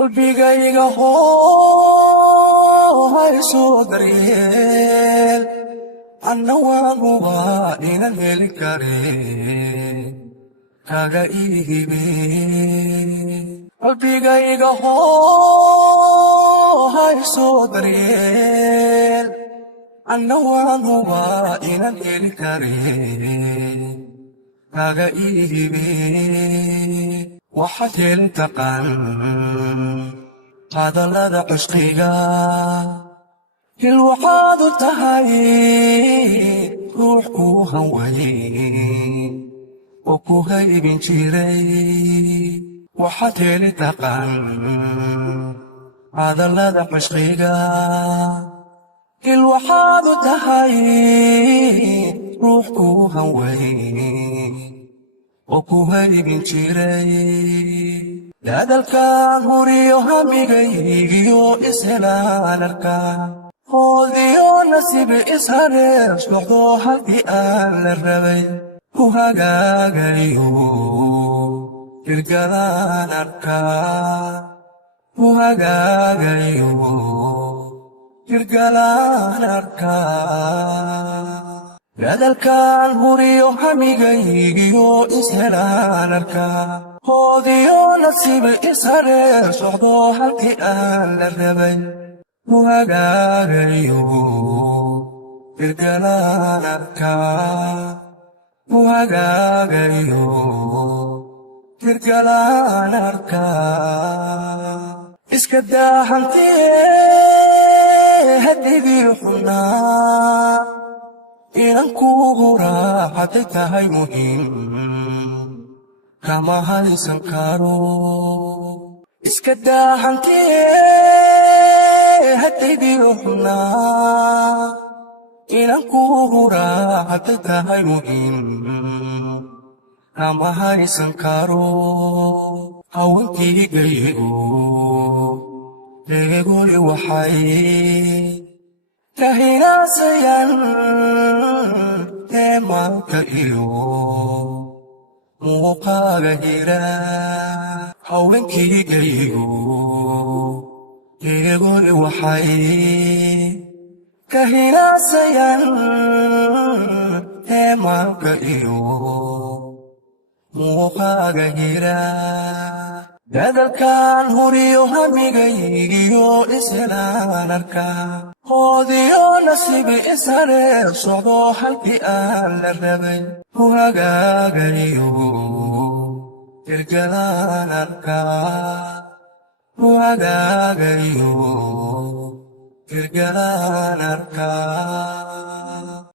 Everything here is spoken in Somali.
qalbigayga hoo haysoo daryeel anna waan hubaa inaan heli kareen kaga iibe qalbigayga hoo haysoo daryeel anna waan hubaa inaan heli kareen kaga iibe waxaad heli taqaan hadallada cusqiga hil waxaad u tahay ruux kuu hanweyn oo ku haybin jiray waxaad heli taqaan hadallada cusqiga hil waxaad u tahay ruux kuu hanweyn oo ku haybin jiray dadalkaan huriyo hamigaygiyo ishelaan arkaa hoodiyo nasiib ishareer socdo halkii aan la rabay ku hagaagayo hirgalaan arkaa ku hagaagayo hirgalaan arkaa dadalkaan huriyo hamigaygiyo ishelaan arkaa hoodiyo nasiib ishareer socdo halkii aan la rabay ku hagaagayo hirgalaan arkaa ku hagaagayo hirgalaan arkaa iska daa hantiyee hadigii xunaa inaan kugu raaxatay tahay muhiim kama haysan karo iska daa hantiyee hadigii xunaa inaan kugu raaxatay tahay muhiim kama haysan karo haweenkaygaygu eegoli waxay kahinaasayaan teemaanka iyo muuqaaga hira haweenkaygaygu eegoli waxay kahinaasayaan teemaanka iyo muuqaaga hira dadalkaan huriyo hamigaygiyo ishelaan arkaa hoodiyo nasiib ishareer socdo halkii aan la rabay ku hagaagayo hirgalaan arkaa ku hagaagayo hirgalaan arkaa